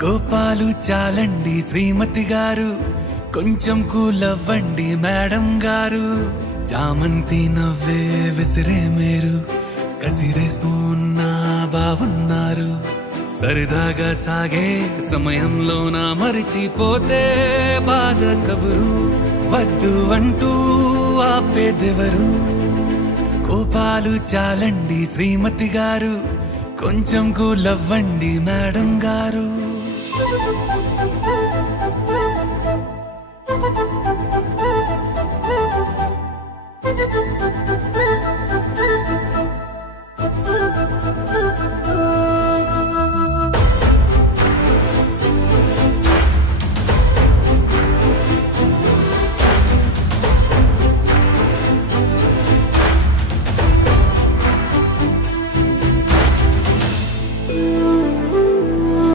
కోపాలు చాలండి శ్రీమతి గారు, కొంచెం కూలవ్వండి మేడం గారు. చామంతి నవ్వే విసిరే మీరు, కసిరేస్తూ ఉన్నా బావున్నారు. సరదాగా సాగే సమయంలో నా మరిచిపోతే బాధ కబురు, వద్దు అంటూ ఆపేదెవరు. కోపాలు చాలండి శ్రీమతి గారు, కొంచెం కూలవ్వండి మేడం గారు.